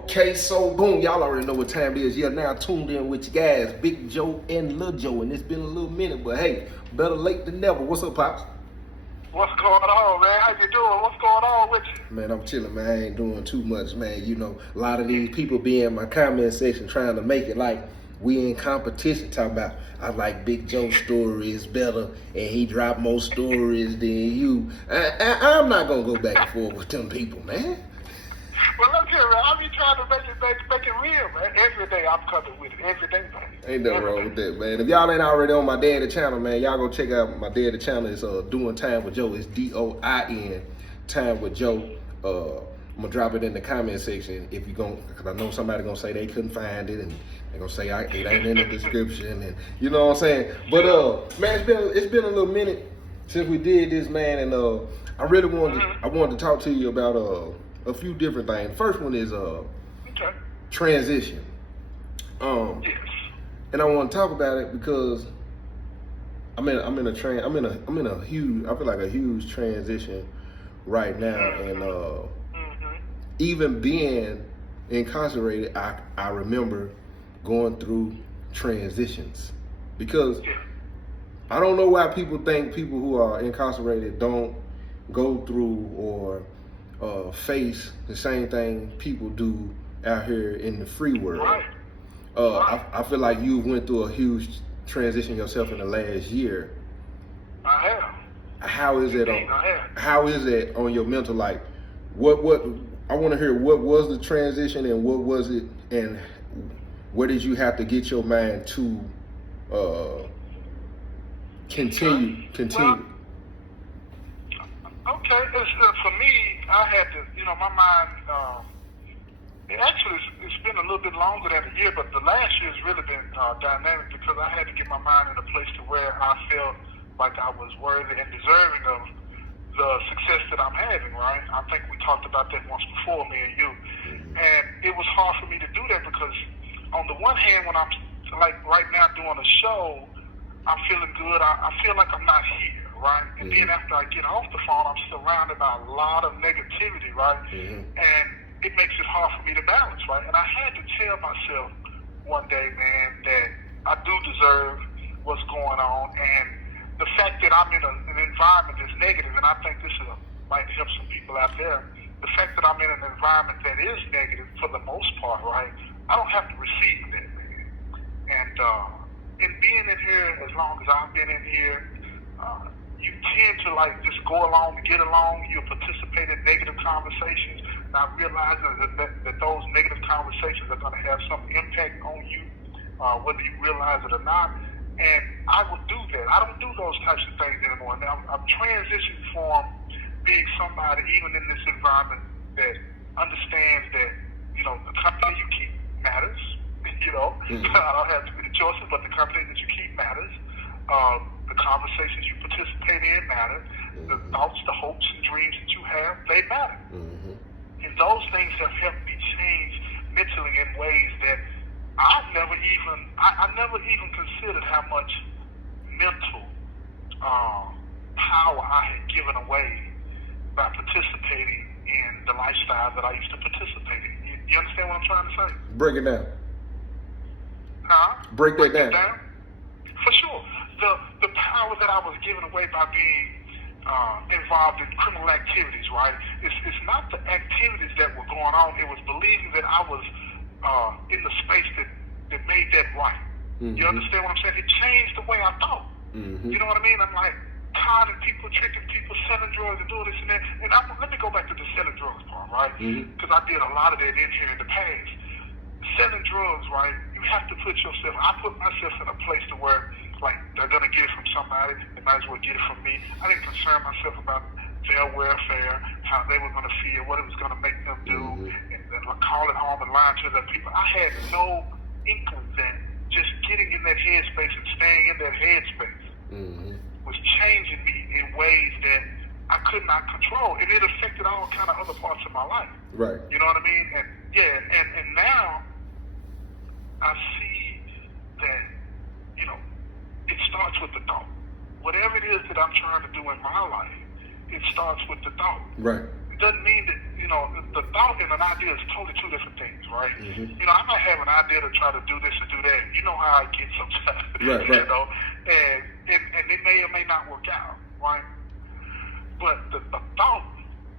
Okay, so boom, y'all already know what time it is. You're now tuned in with you guys, Big Joe and Lil Joe, and it's been a little minute, but hey, better late than never. What's up, Pops? What's going on, man? How you doing? What's going on with you? Man, I'm chilling, man. I ain't doing too much, man. You know, a lot of these people be in my comment section trying to make it like we in competition, talking about I like Big Joe's stories better, and he dropped more stories than you. I'm not gonna go back and forth with them people, man. Well, look here, man. I be trying to make it real, man. Every day I'm coming with it. Every day, man. Ain't nothing wrong with that, man. If y'all ain't already on my daddy channel, man, y'all go check out my daddy channel. It's Doing Time with Joe. It's DOIN Time with Joe. I'm gonna drop it in the comment section if you gon', because I know somebody gonna say they couldn't find it, and they're gonna say it ain't in the description, and you know what I'm saying. But man, it's been a little minute since we did this, man, and I really wanted to talk to you about a few different things. First one is Okay. transition. Yes. And I want to talk about it because I feel like a huge transition right now, and even being incarcerated, I remember going through transitions because I don't know why people think people who are incarcerated don't go through or face the same thing people do out here in the free world. Right. I feel like you went through a huge transition yourself in the last year. I have. How is it Indeed, I have. How is it on your mental? Like, what I want to hear. What was the transition, and what was it, and where did you have to get your mind to continue? Well, okay, for me, I had to, my mind. It's been a little bit longer than a year, but the last year has really been dynamic because I had to get my mind in a place to where I felt like I was worthy and deserving of the success that I'm having, right? I think we talked about that once before, me and you. And it was hard for me to do that because on the one hand, when I'm like right now doing a show, I'm feeling good. I feel like I'm not here, right? And then after I get off the phone, I'm surrounded by a lot of negativity, right? And it makes it hard for me to balance, right? And I had to tell myself one day, man, that I do deserve what's going on. And the fact that I'm in an environment that's negative, and I think this might help some people out there, the fact that I'm in an environment that is negative for the most part, right? I don't have to receive that, man. And in being in here as long as I've been in here, you tend to like just go along to get along. You participate in negative conversations, not realizing that those negative conversations are going to have some impact on you, whether you realize it or not. And I would do that. I don't do those types of things anymore. Now I'm transitioned from being somebody, even in this environment, that understands that the company you keep matters. I don't have to be the choices, but the company that you keep matters. The conversations you participate in matter. The thoughts, the hopes, and dreams that you have, they matter. And those things have helped me change mentally in ways that I never even considered how much mental power I had given away by participating in the lifestyle that I used to participate in. You understand what I'm trying to say? Break it down. Huh? Break that down. For sure. The power that I was given away by being involved in criminal activities, right? It's not the activities that were going on. It was believing that I was in the space that made that right. You understand what I'm saying? It changed the way I thought. You know what I mean? I'm like conning people, tricking people, selling drugs, and doing this and that. And let me go back to the selling drugs part, right? Because I did a lot of that in here in the past. Selling drugs, right? You have to I put myself in a place to where, like, they're going to get it from somebody. They might as well get it from me. I didn't concern myself about their welfare, how they were going to feel, what it was going to make them do, and calling home and lying to their people. I had no inkling that just getting in that headspace and staying in that headspace was changing me in ways that I could not control. And it affected all kind of other parts of my life. Right. You know what I mean? And and now I see that, it starts with the thought. Whatever it is that I'm trying to do in my life, it starts with the thought. Right. It doesn't mean that, the thought in a an idea is totally two different things, right? Mm-hmm. You know, I might have an idea to try to do this and do that. You know how I get sometimes, Right. you know, and it may or may not work out, right? But the thought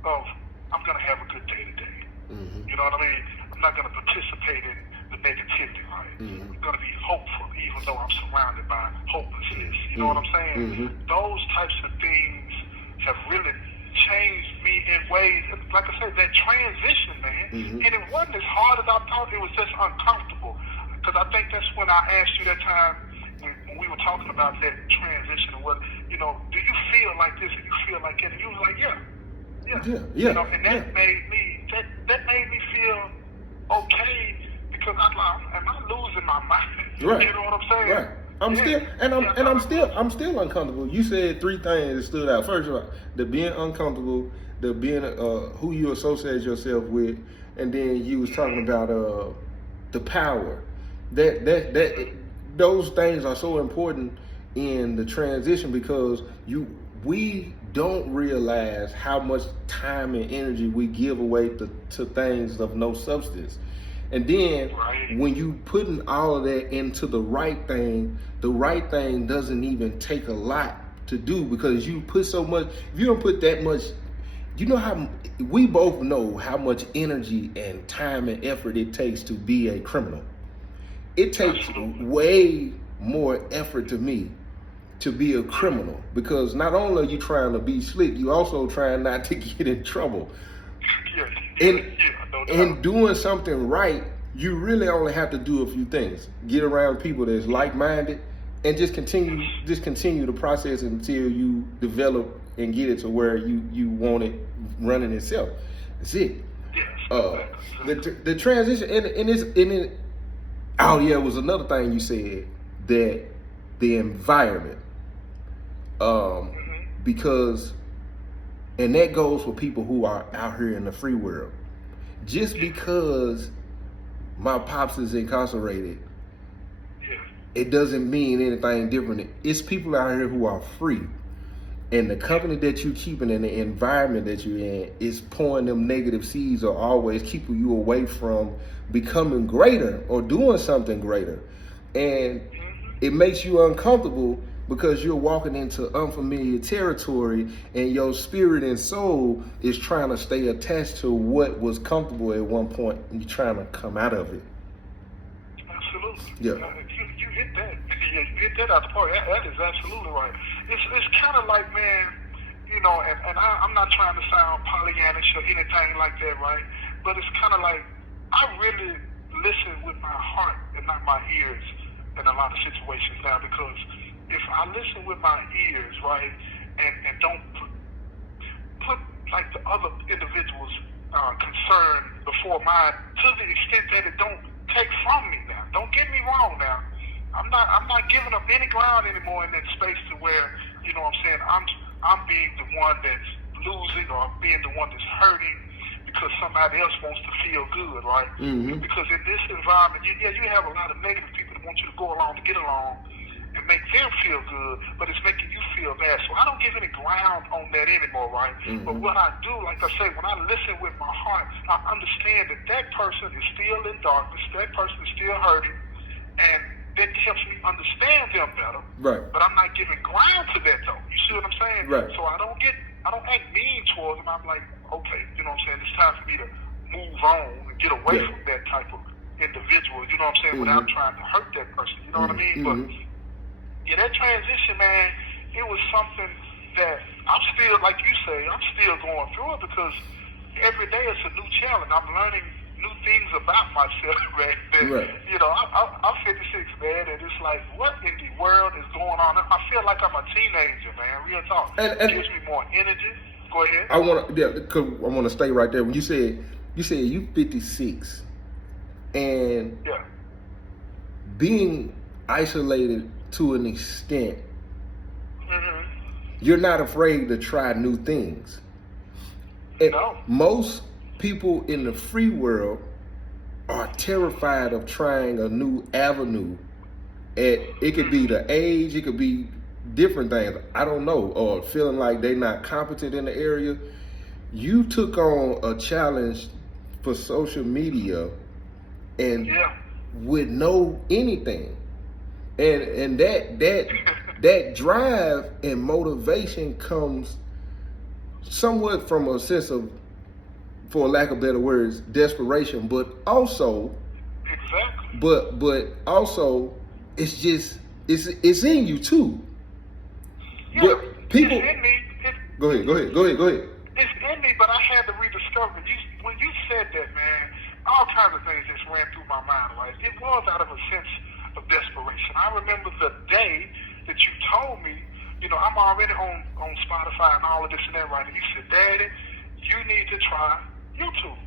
of I'm gonna have a good day today. Mm-hmm. You know what I mean? I'm not gonna participate in the negativity, right? Mm-hmm. I'm gonna be hopeful, even though I'm surrounded by hopelessness. You know what I'm saying? Mm-hmm. Those types of things have really changed me in ways, like I said, that transition, man. Mm-hmm. And it wasn't as hard as I thought. It was just uncomfortable. Because I think that's when I asked you that time when we were talking about that transition and what, you know, do you feel like this and you feel like that? And you was like, yeah. Yeah. You know, and that made me feel okay, because I'm like, am I losing my mind? Right. You know what I'm saying? Right. I'm still uncomfortable. You said three things that stood out. First of all, the being uncomfortable, the being who you associate yourself with, and then you was talking about the power. That those things are so important in the transition, because we don't realize how much time and energy we give away to things of no substance. And then when you putting all of that into the right thing doesn't even take a lot to do, because you put so much. If you don't put that much, you know how we both know how much energy and time and effort it takes to be a criminal. It takes way more effort to me to be a criminal, because not only are you trying to be slick, you also trying not to get in trouble. And doing something right, you really only have to do a few things. Get around people that's like-minded, and just continue the process until you develop and get it to where you want it running itself. That's it. The transition was another thing you said, that the environment, because, and that goes for people who are out here in the free world. Just because my pops is incarcerated, it doesn't mean anything different. It's people out here who are free, and the company that you keeping and the environment that you're in is pouring them negative seeds, or always keeping you away from becoming greater or doing something greater. And it makes you uncomfortable, because you're walking into unfamiliar territory, and your spirit and soul is trying to stay attached to what was comfortable at one point, and you're trying to come out of it. Absolutely. Yeah. You hit that. You hit that out the park. That is absolutely right. It's kind of like, man, you know, and I'm not trying to sound Pollyannish or anything like that, right? But it's kind of like, I really listen with my heart and not my ears in a lot of situations now, because if I listen with my ears, right, and don't put like the other individuals' concern before mine, to the extent that it don't take from me now. Don't get me wrong now. I'm not giving up any ground anymore in that space to where, you know what I'm saying, I'm being the one that's losing, or being the one that's hurting because somebody else wants to feel good, right? Mm-hmm. Because in this environment, you have a lot of negative people that want you to go along to get along and make them feel good, but it's making you feel bad. So I don't give any ground on that anymore, right? Mm-hmm. But what I do, like I say, when I listen with my heart, I understand that person is still in darkness, that person is still hurting, and that helps me understand them better. Right. But I'm not giving ground to that, though. You see what I'm saying? Right. So I don't act mean towards them. I'm like, okay, you know what I'm saying, it's time for me to move on and get away from that type of individual, you know what I'm saying, without trying to hurt that person, you know what I mean? But yeah, that transition, man, it was something that I'm still, like you say, I'm still going through it, because every day it's a new challenge. I'm learning new things about myself, man. That, you know, I'm 56, man, and it's like, what in the world is going on? I feel like I'm a teenager, man. Real talk. And it gives me more energy. Go ahead. I want to stay right there. When you said you 56, and being isolated to an extent, you're not afraid to try new things. And most people in the free world are terrified of trying a new avenue. It could be the age, it could be different things, I don't know, or feeling like they're not competent in the area. You took on a challenge for social media and Yeah. would know anything. And that drive and motivation comes somewhat from a sense of, for lack of better words, desperation, but also Exactly. but also it's just it's in you too. Yeah. But people It's in me. go ahead. It's in me, but I had to rediscover it. When you said that, man, all kinds of things just ran through my mind. Right? It was out of a sense of desperation. I remember the day that you told me, I'm already on Spotify and all of this and that, right? And you said, Daddy, you need to try YouTube.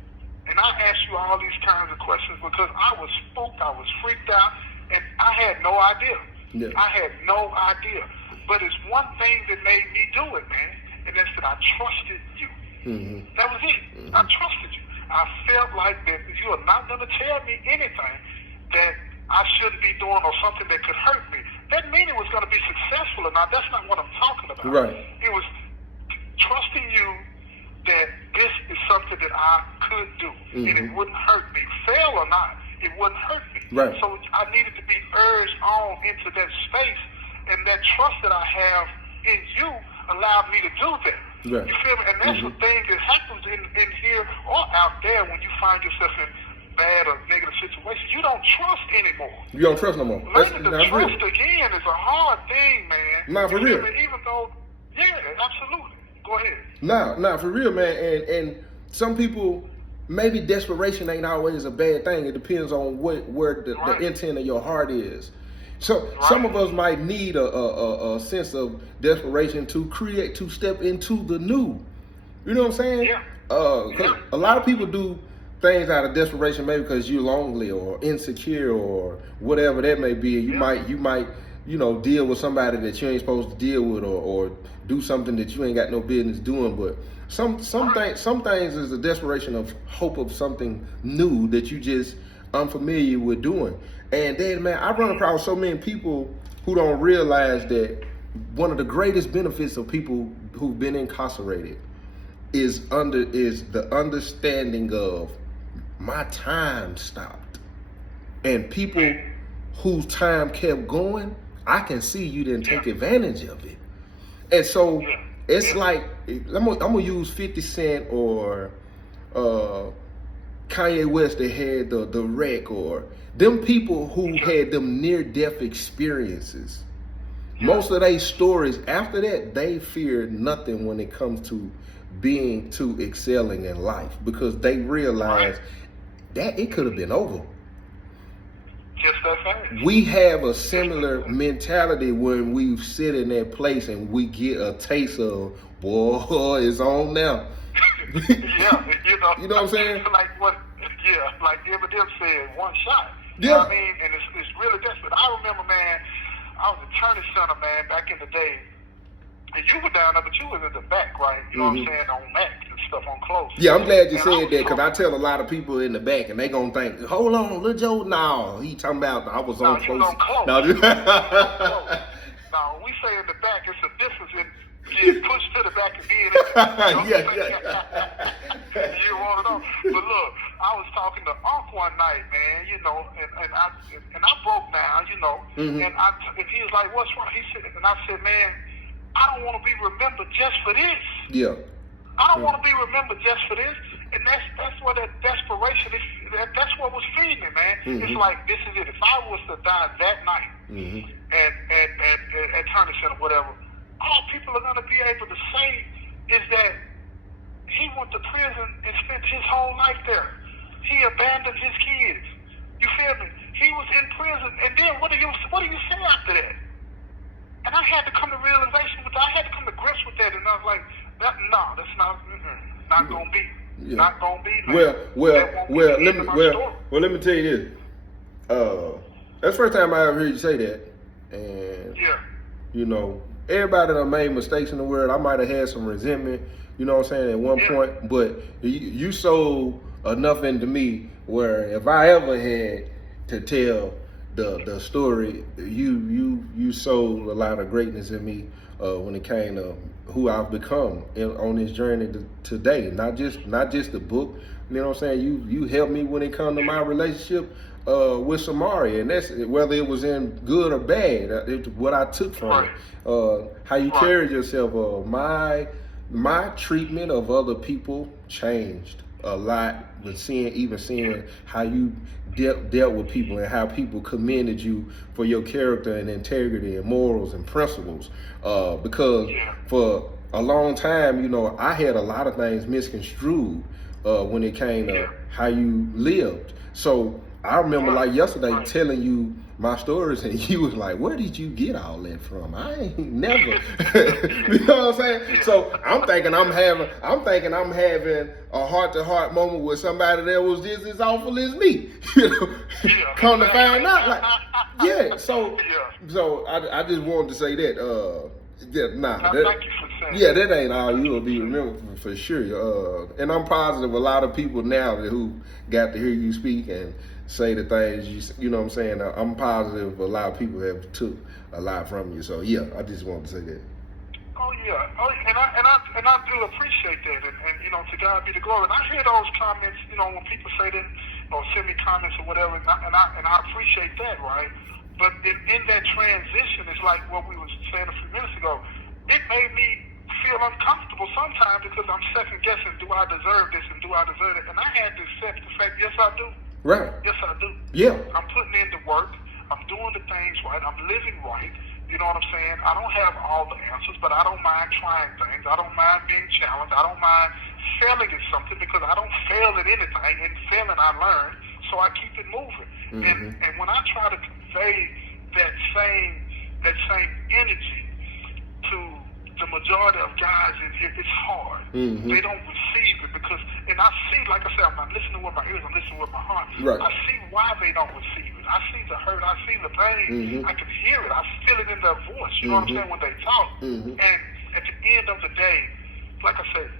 And I asked you all these kinds of questions because I was spooked, I was freaked out, and I had no idea. Yeah. I had no idea. But it's one thing that made me do it, man, and that's that I trusted you. Mm-hmm. That was it. Mm-hmm. I trusted you. I felt like that you are not going to tell me anything that I shouldn't be doing or something that could hurt me. That mean it was going to be successful or not. That's not what I'm talking about. Right. It was trusting you that this is something that I could do, and it wouldn't hurt me. Fail or not, it wouldn't hurt me. Right. So I needed to be urged on into that space, and that trust that I have in you allowed me to do that. Right. You feel me? And that's the thing that happens in here or out there when you find yourself in bad or negative situations. You don't trust anymore. You don't trust no more. Learning to That's trust real. again is a hard thing, man. Nah, for You feel real. me? Even though, yeah, absolutely. Go ahead. Nah, for real, man. And some people, maybe desperation ain't always a bad thing. It depends on where the intent of your heart is. So some of us might need a sense of desperation to step into the new. You know what I'm saying? Yeah. 'Cause a lot of people do things out of desperation, maybe because you're lonely or insecure or whatever that may be. You might deal with somebody that you ain't supposed to deal with, or do something that you ain't got no business doing. But some things is a desperation of hope of something new that you just unfamiliar with doing. And then, man, I run across so many people who don't realize that one of the greatest benefits of people who've been incarcerated is the understanding of my time stopped. And people whose time kept going, I can see you didn't take advantage of it. And so it's like, I'm gonna use 50 Cent or Kanye West that had the wreck, or them people who had them near-death experiences. Most of their stories after that, they feared nothing when it comes to excelling in life, because they realized that it could have been over. Just that fast. We have a similar mentality when we sit in that place and we get a taste of, boy, it's on now. Yeah, You know what I'm saying? Like Eminem said, one shot. Yeah. You know what I mean? And it's really desperate. I remember, man, I was attorney center, man, back in the day. And you were down there, but you was in the back, right? You know what I'm saying? On Mac and stuff, on close. Yeah, I'm glad you And said that, because I tell a lot of people in the back, and they gonna think, hold on, Lil Joe, no, he talking about I was on you close. on close. No, Close. Now, when we say in the back, it's a difference in being pushed to the back and being in the back. Yeah. You want to know? But look, I was talking to Unc one night, man, and I broke down, and he was like, what's wrong? He said, and I said, man, I don't want to be remembered just for this. Yeah. I don't want to be remembered just for this. And that's what that desperation is. That's what was feeding me, man. It's like, this is it. If I was to die that night at Turner Center, whatever, all people are going to be able to say is that he went to prison and spent his whole life there. He abandoned his kids. You feel me? He was in prison, and then what do you say after that? And I had to come to realization with that. I had to come to grips with that, and I was like, that's not gonna be. Yeah. Not gonna be, man. Let me tell you this. That's the first time I ever heard you say that. And everybody done made mistakes in the world. I might have had some resentment, you know what I'm saying, at one point, but you sold enough into me where if I ever had to tell the story, you sold a lot of greatness in me when it came to who I've become on this journey today. Not just the book, You know what I'm saying? You helped me when it comes to my relationship with Samari, and that's whether it was in good or bad. What I took from it, how you carried yourself. My treatment of other people changed a lot with seeing how you dealt with people and how people commended you for your character and integrity and morals and principles. Because for a long time, you know, I had a lot of things misconstrued when it came to how you lived. So I remember like yesterday telling you my stories, and you was like, "Where did you get all that from? I ain't never." You know what I'm saying? So I'm thinking I'm having a heart-to-heart moment with somebody that was just as awful as me. You know, come to find out, like, yeah. So I just wanted to say that. That ain't all you'll be remembered for sure. And I'm positive a lot of people now who got to hear you speak and say the things you know what I'm saying. I'm positive a lot of people have took a lot from you. So yeah, I just wanted to say that. And I do appreciate that, and you know, to God be the glory. And I hear those comments, you know, when people say that or send me comments or whatever, and I appreciate that, right? But in that transition, it's like what we were saying a few minutes ago. It made me feel uncomfortable sometimes because I'm second guessing, do I deserve this and do I deserve it? And I had to accept the fact, yes, I do. Right. Yes, I do. Yeah. I'm putting in the work. I'm doing the things right. I'm living right. You know what I'm saying? I don't have all the answers, but I don't mind trying things. I don't mind being challenged. I don't mind failing at something because I don't fail at anything. In failing, I learn. So I keep it moving. Mm-hmm. And when I try to convey that same energy to the majority of guys in here, it's hard. Mm-hmm. They don't receive it because, and I see, like I said, I'm not listening with my ears, I'm listening with my heart. Right. I see why they don't receive it. I see the hurt, I see the pain, I can hear it, I feel it in their voice, you know what I'm saying, when they talk. And at the end of the day, like I said,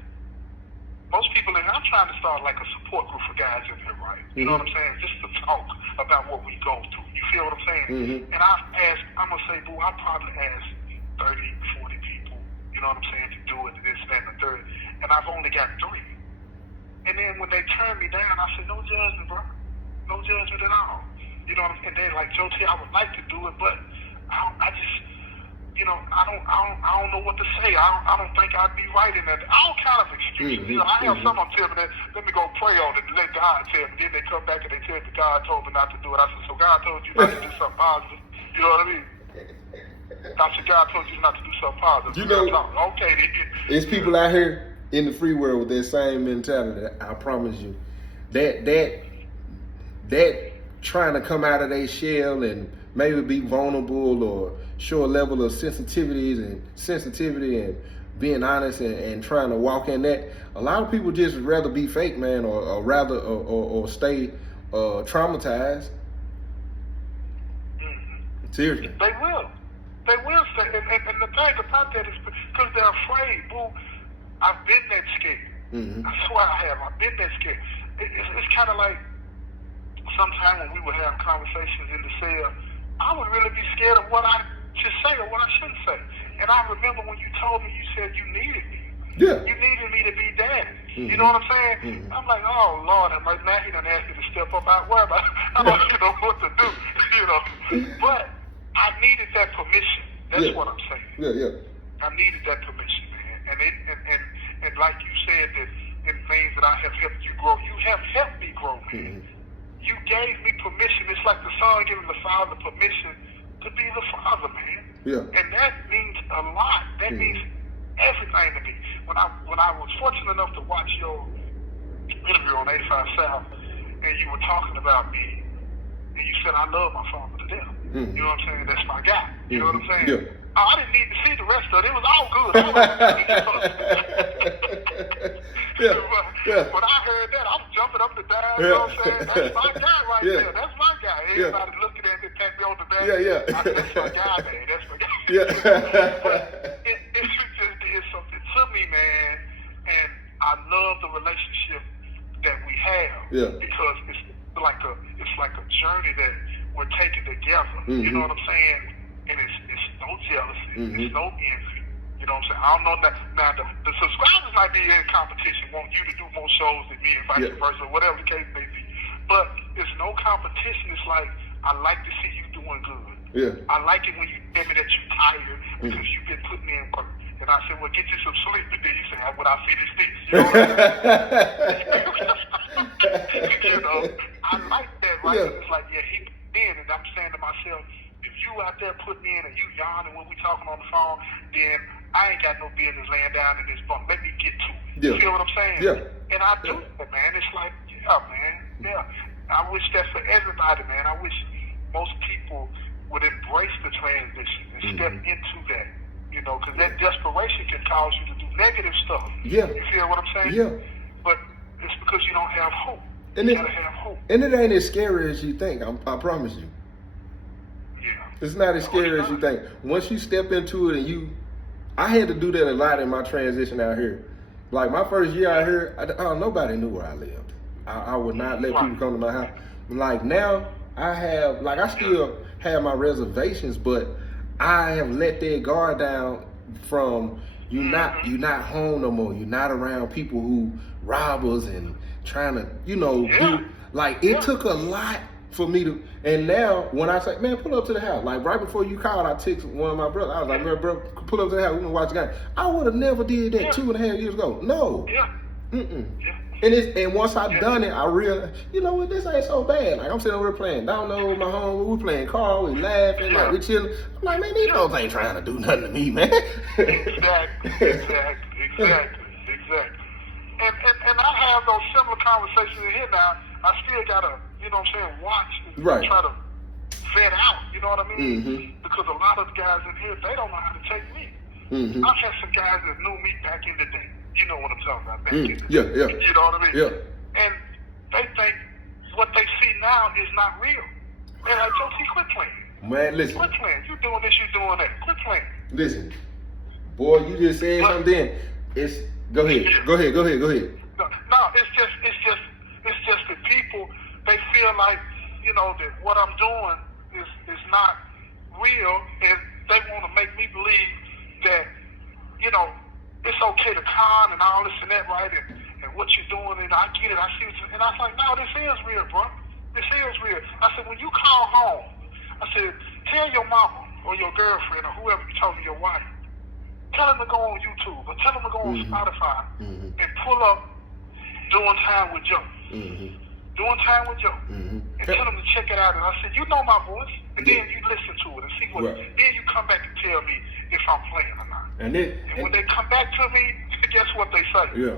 most people, and I'm trying to start like a support group for guys in here, right? You know what I'm saying? Just to talk about what we go through. You feel what I'm saying? And I'm going to say, boo, I probably asked 30, 40 people, you know what I'm saying, to do it, this, that, and the third. And I've only got 3. And then when they turn me down, I said, no judgment, bro. No judgment at all. You know what I'm saying? And they're like, Joe T, I would like to do it, but I just, you know, I don't know what to say. I don't think I'd be right in that. All kind of excuses. You know, I have some of them tell me that, let me go pray on it and let God tell me. Then they come back and they tell me God told me not to do it. I said, so God told you not to do something positive. You know what I mean? I said, God told you not to do something positive. You know, okay. It's people out here in the free world with that same mentality. I promise you, that trying to come out of their shell and maybe be vulnerable or show a level of sensitivity and being honest and trying to walk in that. A lot of people just rather be fake, man, or rather stay traumatized. Seriously. They will stay. And the thing about that is because they're afraid, boo. I've been that scared. I swear I have. I've been that scared. It's kind of like sometimes when we would have conversations in the cell, I would really be scared of what I should say or what I shouldn't say. And I remember when you told me, you said you needed me. Yeah. You needed me to be daddy. You know what I'm saying? I'm like, oh, Lord, and right now he done asked me to step up. I don't even know what to do, you know. But I needed that permission. That's what I'm saying. Yeah. I needed that permission, man. And like you said, that in things that I have helped you grow, you have helped me grow, man. You gave me permission. It's like the son giving the father permission to be the father, man. Yeah. And that means a lot. That means everything to me. When I was fortunate enough to watch your interview on 85 South, and you were talking about me, and you said, I love my father to death. You know what I'm saying? That's my guy. You know what I'm saying? Yeah. I didn't need to see the rest of it. It was all good. When I heard that, I was jumping up and down. You know what I'm saying? That's my guy right there. That's my guy. Everybody looking at me, pat me on the back. That's my guy, man. That's my guy. But it just did something to me, man. And I love the relationship that we have because it's like a journey that we're taking together. You know what I'm saying? And it's no jealousy, it's no envy. You You know what I'm saying? I don't know that. Now, the subscribers might be in competition, want you to do more shows than me and vice versa, whatever the case may be. But it's no competition. It's like, I like to see you doing good. Yeah. I like it when you tell me that you're tired because you've been putting in work. And I said, well, get you some sleep. And then you say, when I finish this. You know what I mean? You know, I like that, right? Yeah. It's like, he put in, and I'm saying to myself, if you out there putting in and you yawning when we talking on the phone, then I ain't got no business laying down in this bunk. Let me get to it. Yeah. You feel what I'm saying? Yeah. And I do that, man. It's like, man. I wish that for everybody, man. I wish most people would embrace the transition and step into that. You know, because that desperation can cause you to do negative stuff. Yeah. You feel what I'm saying? Yeah. But it's because you don't have hope. And you gotta have hope. And it ain't as scary as you think. I promise you. Yeah. It's not as scary as you think. Once you step into it, and I had to do that a lot in my transition out here. Like my first year out here, nobody knew where I lived. I would not let people come to my house. Like now, I still have my reservations, but I have let that guard down from you're not home no more. You're not around people who rob us and trying to, do, like it took a lot for me to, and now when I say, man, pull up to the house, like right before you called, I texted one of my brothers. I was like, man, bro, pull up to the house, we can watch the game. I would have never did that 2.5 years ago. No. Yeah. Yeah. And once I done it, I realized, you know what, this ain't so bad. Like I'm sitting over here playing domino with my home, we playing cards, we laughing, like we chilling. I'm like, man, these folks ain't trying to do nothing to me, man. Exactly. And I have those similar conversations in here now. I still gotta, watch and try to vet out, you know what I mean? Because a lot of guys in here, they don't know how to take me. I've had some guys that knew me back in the day. You know what I'm talking about back in the day. Yeah. You know what I mean? Yeah. And they think what they see now is not real. They're like, Joe, quit playing. Man, listen. Quit playing. You doing this, you doing that. Quit playing. Listen. Boy, you just said something. Go ahead. No, it's just that people, they feel like, that what I'm doing is not real, and they want to make me believe that, it's okay to con and all this and that, right? And what you're doing, and I get it, I see it. And I was like, no, this is real, bro. This is real. I said, when you call home, I said, tell your mama or your girlfriend or whoever you're talking to, your wife, tell them to go on YouTube or tell them to go on Spotify and pull up Doing Time with Joe. Doing Time with Joe. And tell them to check it out. And I said, you know my voice. And then you listen to it and see what. Then you come back and tell me if I'm playing or not. And when they come back to me, guess what they say? Yeah.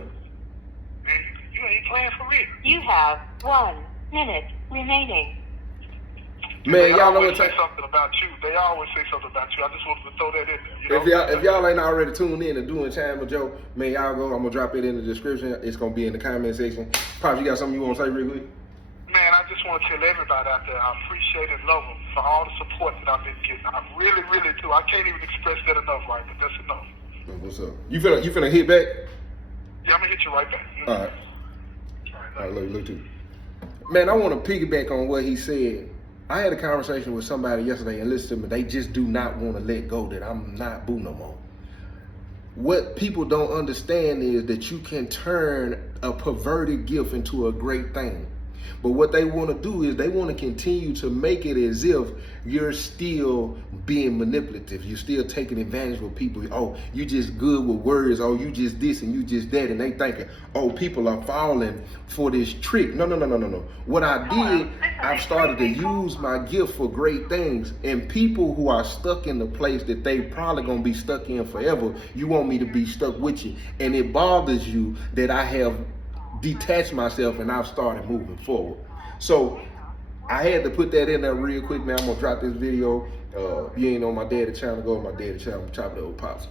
Man, you ain't playing for real. You have 1 minute remaining. Man, y'all know what say something about you. They always say something about you. I just wanted to throw that in there. If y'all ain't already tuned in to Doing Time with Joe, man, y'all go. I'm gonna drop it in the description. It's gonna be in the comment section. Pops, you got something you want to say real quick? Man, I just want to tell everybody out there I appreciate and love them for all the support that I've been getting. I really, really do. I can't even express that enough, right? But that's enough. What's up? You finna hit back? Yeah, I'm gonna hit you right back. All right, look too. Man, I want to piggyback on what he said. I had a conversation with somebody yesterday, and listen to me, they just do not want to let go that I'm not boo no more. What people don't understand is that you can turn a perverted gift into a great thing. But what they want to do is they want to continue to make it as if you're still being manipulative. You're still taking advantage of people. Oh, you just good with words. Oh, you just this and you just that. And they thinking, oh, people are falling for this trick. No. What I did, I've started to use my gift for great things. And people who are stuck in the place that they probably going to be stuck in forever, you want me to be stuck with you. And it bothers you that I have detached myself and I've started moving forward. So I had to put that in there real quick. Now I'm gonna drop this video. If you ain't on my daddy channel, go on my daddy channel. Chop it up with Pops.